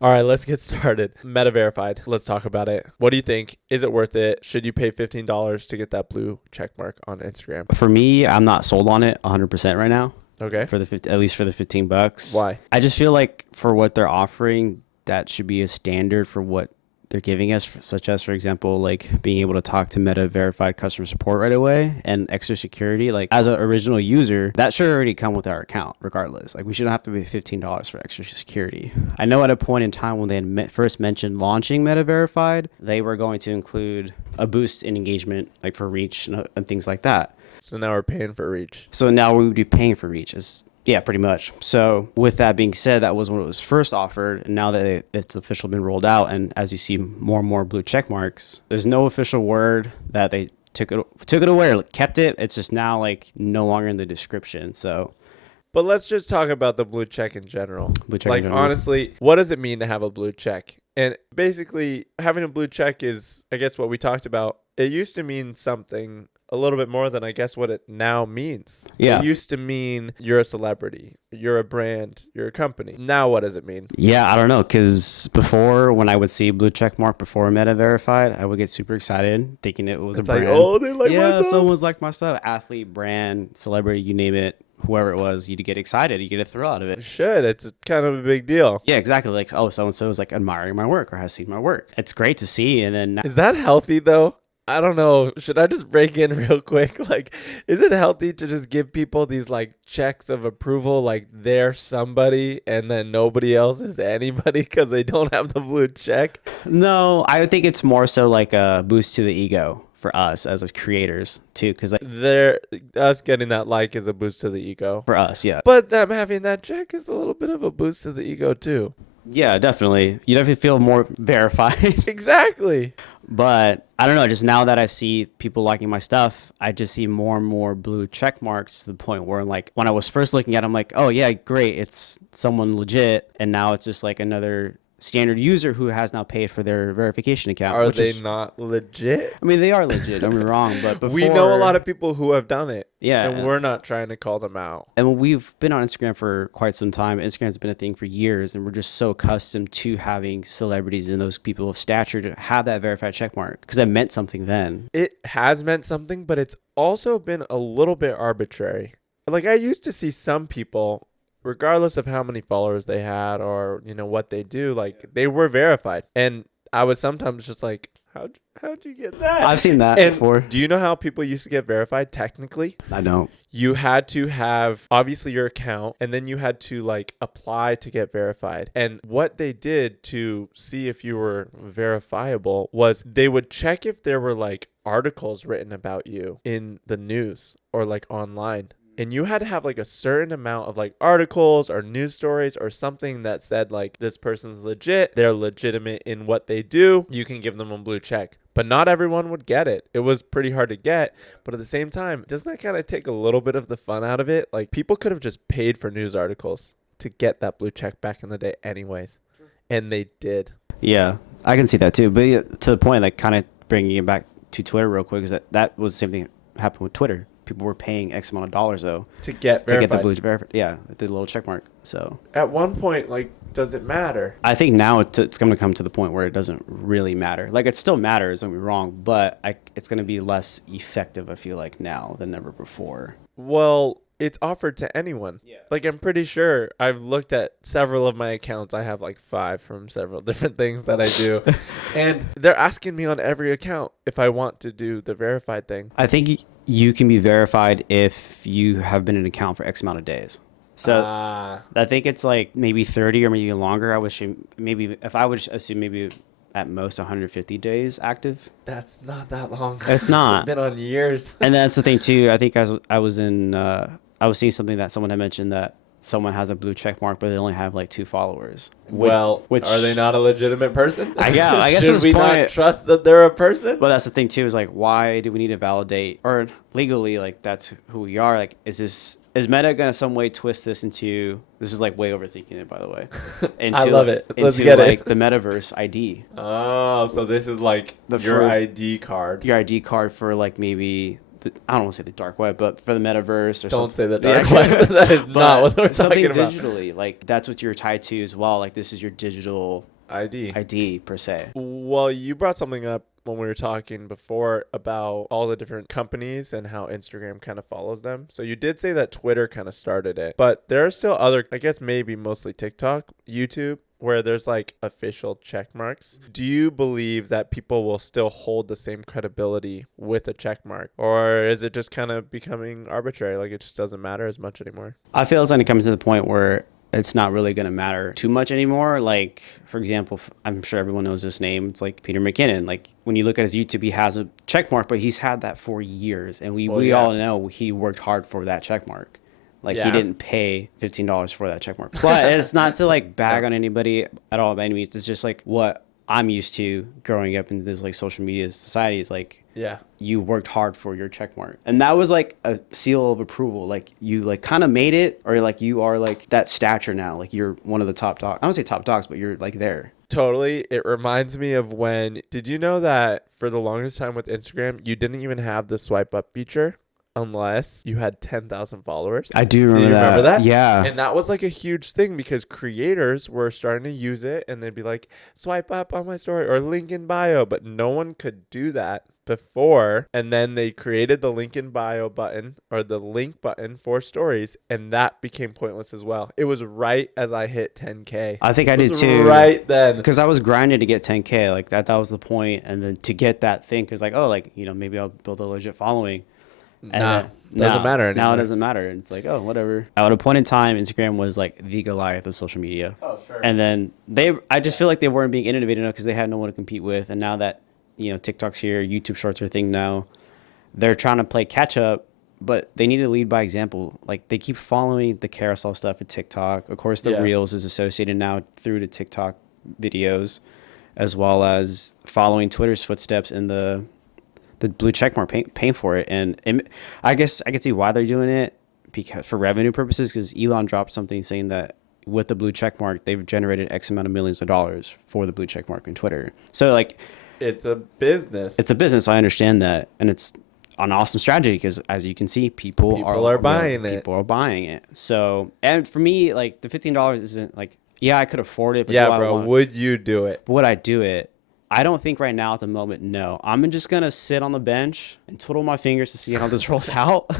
All right, let's get started. Meta verified. Let's talk about it. What do you think? Is it worth it? Should you pay $15 to get that blue check mark on Instagram? For me, I'm not sold on it 100% right now. Okay. For at least for the $15. Why? I just feel like for what they're offering, that should be a standard for what they're giving us, such as, for example, like being able to talk to Meta verified customer support right away and extra security. Like as an original user, that should already come with our account regardless. Like we shouldn't have to pay $15 for extra security. I know at a point in time when they had first mentioned launching Meta verified, they were going to include a boost in engagement, like for reach and things like that. So now we're paying for reach. So now we would be paying for reach. Yeah, pretty much. So with that being said, that was when it was first offered. And now that it's officially been rolled out, and as you see more and more blue check marks, there's no official word that they took it away or kept it. It's just now like no longer in the description. So, but let's just talk about the blue check in general. Blue check like in general. Honestly, what does it mean to have a blue check? And basically, having a blue check is, I guess, what we talked about. It used to mean something a little bit more than I guess what it now means. Yeah. It used to mean you're a celebrity, you're a brand, you're a company. Now what does it mean? Yeah, I don't know, because before when I would see blue check mark before Meta verified, I would get super excited thinking it was It's a brand. like, oh, they like my stuff. Someone's like my stuff. Athlete, brand, celebrity, you name it. Whoever it was, you'd get excited. You get a thrill out of it. It should. It's kind of a big deal. Yeah, exactly. Like, oh, so-and-so is like admiring my work or has seen my work. It's great to see. And then Is that healthy though? I don't know. Should I just break in real quick? Like, is it healthy to just give people these like checks of approval, like they're somebody and then nobody else is anybody because they don't have the blue check? No, I think it's more so like a boost to the ego for us as creators too, because like Us getting that like is a boost to the ego. for us, yeah. But them having that check is a little bit of a boost to the ego too. Yeah, definitely. You definitely feel more verified. Exactly. But I don't know, just now that I see people liking my stuff, I just see more and more blue check marks to the point where like when I was first looking at it, I'm like, oh yeah, great, it's someone legit. And now it's just like another standard user who has now paid for their verification account. Are they not legit? I mean, they are legit, don't get me wrong, but before, We know a lot of people who have done it. Yeah. And we're not trying to call them out. And we've been on Instagram for quite some time. Instagram's been a thing for years, and we're just so accustomed to having celebrities and those people of stature to have that verified check mark because it meant something then. It has meant something, but it's also been a little bit arbitrary. Like I used to see some people, regardless of how many followers they had or, you know, what they do, like they were verified. And I was sometimes just like, how'd you get that? I've seen that before. Do you know how people used to get verified technically? I don't. You had to have obviously your account and then you had to like apply to get verified. And what they did to see if you were verifiable was they would check if there were like articles written about you in the news or like online. And you had to have like a certain amount of like articles or news stories or something that said like this person's legit, they're legitimate in what they do. You can give them a blue check. But not everyone would get it. It was pretty hard to get. But at the same time, doesn't that kind of take a little bit of the fun out of it? Like people could have just paid for news articles to get that blue check back in the day anyways. And they did. Yeah, I can see that too. But yeah, to the point, like kind of bringing it back to Twitter real quick, is that was the same thing that happened with Twitter. People were paying X amount of dollars though to get verified. The blue verified. Yeah, the little check mark. So at one point, like, does it matter? I think now it's going to come to the point where it doesn't really matter. Like it still matters, don't be wrong, but it's going to be less effective. I feel like now than ever before. Well, it's offered to anyone. Yeah. Like I'm pretty sure I've looked at several of my accounts. I have like 5 from several different things that I do. And they're asking me on every account if I want to do the verified thing. I think you can be verified if you have been in an account for X amount of days. So I think it's like maybe 30 or maybe longer. I wish maybe if I would assume maybe at most 150 days active. That's not that long. It's not. It's been on years. And that's the thing too. I think I was seeing something that someone had mentioned that someone has a blue check mark, but they only have like 2 followers. Which are they not a legitimate person? I guess Should at this we point, not trust that they're a person? But that's the thing too, is like, why do we need to validate or legally like that's who we are? Like, is Meta gonna some way twist this into? This is like way overthinking it, by the way. I love it. Let's into get like it. the metaverse ID. Oh, so this is like The your first- ID card. Your ID card for like maybe I don't want to say the dark web, but for the metaverse or Don't something. say the dark web. That is not what we're something talking about. digitally, like that's what you're tied to as well. Like this is your digital ID. ID per se. Well, you brought something up when we were talking before about all the different companies and how Instagram kind of follows them. So you did say that Twitter kind of started it, but there are still other, I guess maybe mostly TikTok, YouTube, where there's like official check marks. Do you believe that people will still hold the same credibility with a check mark? Or is it just kind of becoming arbitrary? Like it just doesn't matter as much anymore? I feel it's going to come to the point where it's not really going to matter too much anymore. Like, for example, I'm sure everyone knows this name. It's like Peter McKinnon. Like when you look at his YouTube, he has a check mark, but he's had that for years. And we all know he worked hard for that check mark. Like he didn't pay $15 for that check mark. But it's not to like bag on anybody at all by any means. It's just like what I'm used to growing up in this like social media society is like, you worked hard for your check mark. And that was like a seal of approval. Like you like kind of made it, or like you are like that stature now. Like you're one of the top dogs. I don't say top dogs, but you're like there. Totally. It reminds me of when, did you know that for the longest time with Instagram, you didn't even have the swipe up feature unless you had 10,000 followers? I do remember Do you that. remember that? Yeah. And that was like a huge thing because creators were starting to use it and they'd be like, swipe up on my story or link in bio, but no one could do that before. And then they created the link in bio button or the link button for stories, and that became pointless as well. It was right as I hit 10K. I think I did too. Right then. Because I was grinding to get 10K. Like that was the point. And then to get that thing, because like, oh, like, you know, maybe I'll build a legit following. And doesn't matter anymore. Now it doesn't matter. It's like, oh, whatever. At a point in time, Instagram was like the Goliath of social media. Oh, sure. And then I just feel like they weren't being innovative enough because they had no one to compete with. And now that, you know, TikTok's here, YouTube Shorts are a thing now, they're trying to play catch up, but they need to lead by example. Like they keep following the carousel stuff at TikTok. Of course, the Reels is associated now through to TikTok videos, as well as following Twitter's footsteps in the blue checkmark, paying for it. And I guess I can see why they're doing it, because for revenue purposes, because Elon dropped something saying that with the blue checkmark, they've generated X amount of millions of dollars for the blue checkmark in Twitter. So like, it's a business. It's a business. I understand that. And it's an awesome strategy because as you can see, people are buying it. People are buying it. So, and for me, like the $15 isn't like, I could afford it. But would you do it? Would I do it? I don't think right now at the moment, no. I'm just going to sit on the bench and twiddle my fingers to see how this rolls out.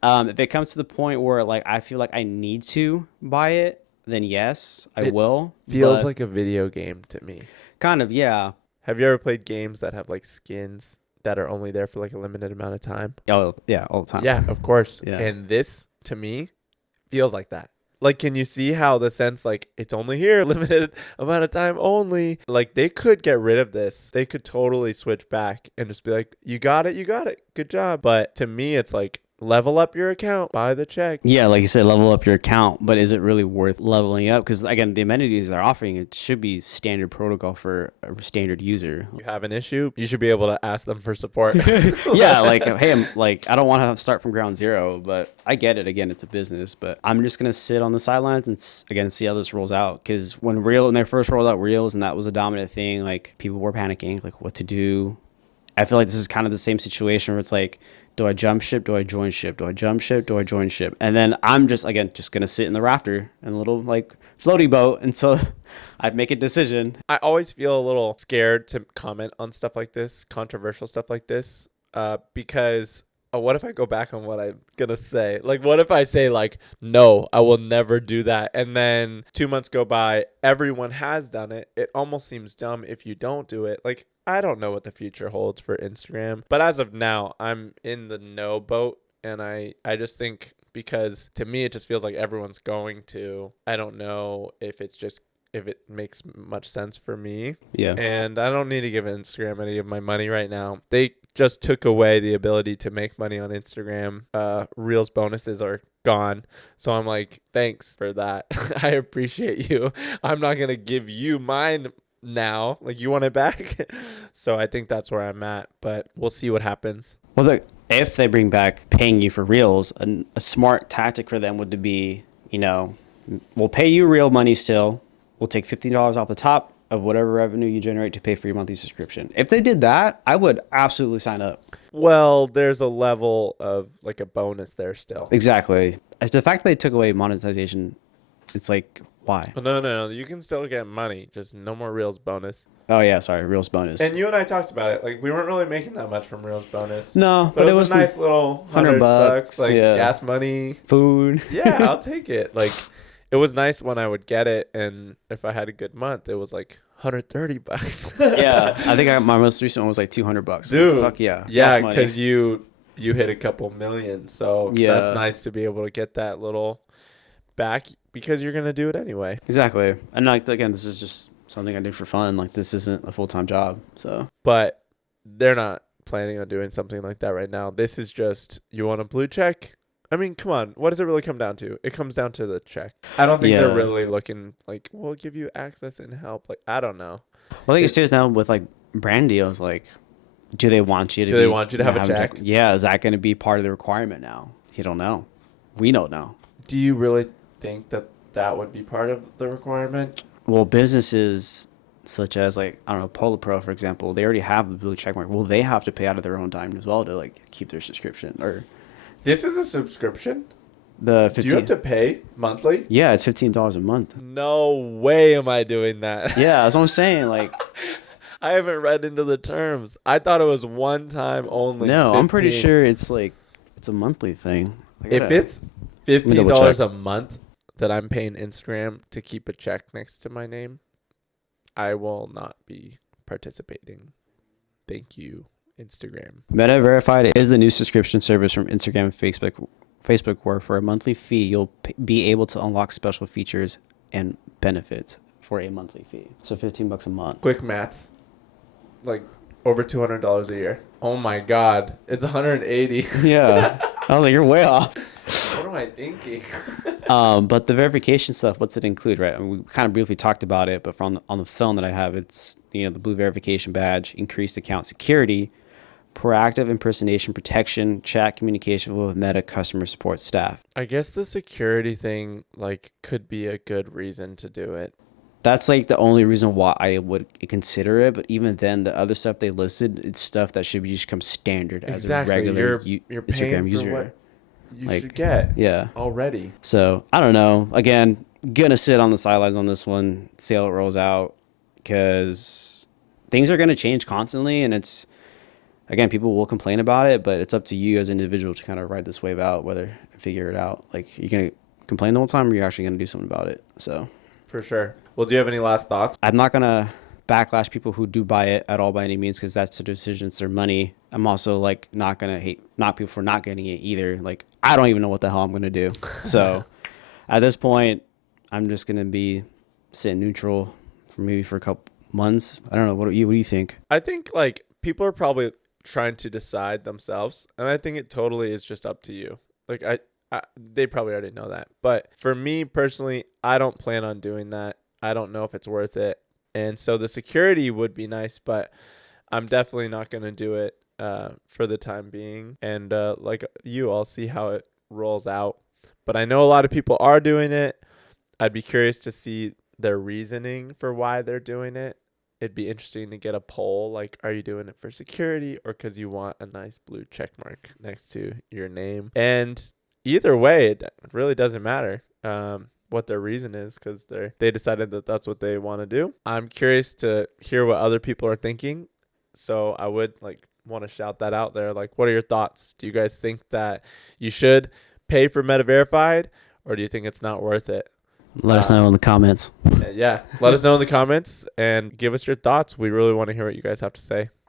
If it comes to the point where like I feel like I need to buy it, then yes, I will. Feels like a video game to me. Kind of, yeah. Have you ever played games that have like skins that are only there for like a limited amount of time? Oh, yeah, all the time. Yeah, of course. Yeah. And this, to me, feels like that. Like, can you see how the sense, like, it's only here, limited amount of time only? Like, they could get rid of this. They could totally switch back and just be like, you got it. Good job. But to me, it's like, level up your account, buy the check. Yeah, like you said, level up your account, but is it really worth leveling up? Because again, the amenities they're offering, it should be standard protocol for a standard user. You have an issue, you should be able to ask them for support. Yeah, like, hey, I don't want to start from ground zero, but I get it. Again, it's a business, but I'm just gonna sit on the sidelines and again see how this rolls out. Because when they first rolled out Reels and that was a dominant thing, like people were panicking, like what to do. I feel like this is kind of the same situation where it's like, do I jump ship? Do I join ship? Do I jump ship? Do I join ship? And then I'm just going to sit in the rafter in a little like floaty boat until I make a decision. I always feel a little scared to comment on stuff like this, controversial stuff like this, because what if I go back on what I'm going to say? Like, what if I say like, no, I will never do that. And then 2 months go by, everyone has done it. It almost seems dumb if you don't do it. Like, I don't know what the future holds for Instagram, but as of now, I'm in the no boat. And I just think, because to me, it just feels like everyone's going to. I don't know if it makes much sense for me. Yeah. And I don't need to give Instagram any of my money right now. They just took away the ability to make money on Instagram. Reels bonuses are gone. So I'm like, thanks for that. I appreciate you. I'm not going to give you mine now. Like, you want it back? So I think that's where I'm at, but we'll see what happens. Well, if they bring back paying you for Reels, a smart tactic for them would be, we'll pay you real money still. We'll take $15 off the top, of whatever revenue you generate to pay for your monthly subscription. If they did that, I would absolutely sign up. Well, there's a level of like a bonus there still. Exactly. The fact that they took away monetization, it's like, why? No. You can still get money, just no more Reels bonus. Oh yeah, sorry, Reels bonus. And you and I talked about it. Like we weren't really making that much from Reels bonus. No, but it was a nice little $100, like yeah. gas money, food. Yeah, I'll take it. Like it was nice when I would get it, and if I had a good month, it was like $130. Yeah, I think my most recent one was like $200. Dude, fuck yeah. Yeah, because you hit a couple million, so yeah, that's nice to be able to get that little back because you're gonna do it anyway. Exactly, and like again, this is just something I do for fun. Like this isn't a full-time job, so. But they're not planning on doing something like that right now. This is just, you want a blue check? I mean, come on. What does it really come down to? It comes down to the check. I don't think they're really looking like, we'll give you access and help. Like, I don't know. Well, I think it's serious now with like brand deals. Like, do they want you to? They want you to have a check? Yeah, is that going to be part of the requirement now? You don't know. We don't know. Do you really think that that would be part of the requirement? Well, businesses such as like, I don't know, Polo Pro, for example, they already have the blue check mark. Well, they have to pay out of their own dime as well to like keep their subscription. Or this is a subscription? The 15, do you have to pay monthly? Yeah, it's $15 a month. No way am I doing that. Yeah, that's what I'm saying. Like, I haven't read into the terms. I thought it was one time only. No, 15. I'm pretty sure it's like it's a monthly thing. If it's $15 a month that I'm paying Instagram to keep a check next to my name, I will not be participating. Thank you, Instagram. Meta Verified is the new subscription service from Instagram and Facebook, where for a monthly fee, you'll be able to unlock special features and benefits for a monthly fee. So $15 a month. Quick maths, like over $200 a year. Oh my God, it's 180. Yeah, I was like, you're way off. What am I thinking? But the verification stuff, what's it include, right? I mean, we kind of briefly talked about it, but on the film that I have, it's, the blue verification badge, increased account security, proactive impersonation protection, chat communication with Meta customer support staff. I guess the security thing could be a good reason to do it. That's like the only reason why I would consider it. But even then, the other stuff they listed, it's stuff that should just become standard as a regular you're Instagram user. What you should get already. So I don't know. Again, gonna sit on the sidelines on this one, see how it rolls out, because things are gonna change constantly, and it's, again, people will complain about it, but it's up to you as an individual to kind of ride this wave out, whether figure it out. Like, you're gonna complain the whole time, or you're actually gonna do something about it. So for sure. Well, do you have any last thoughts? I'm not gonna backlash people who do buy it at all by any means, because that's their decision, it's their money. I'm also not gonna knock people for not getting it either. Like, I don't even know what the hell I'm gonna do. So at this point, I'm just gonna be sitting neutral for a couple months. I don't know. What do you think? I think people are probably trying to decide themselves, and I think it totally is just up to you. They probably already know that, but for me personally, I don't plan on doing that. I don't know if it's worth it. And so the security would be nice, but I'm definitely not going to do it for the time being. And I'll see how it rolls out. But I know a lot of people are doing it. I'd be curious to see their reasoning for why they're doing it. It'd be interesting to get a poll. Are you doing it for security or because you want a nice blue check mark next to your name? And either way, it really doesn't matter what their reason is, because they decided that that's what they want to do. I'm curious to hear what other people are thinking, so I would want to shout that out there. What are your thoughts? Do you guys think that you should pay for Meta Verified, or do you think it's not worth it? Let us know in the comments. Yeah, let us know in the comments and give us your thoughts. We really want to hear what you guys have to say.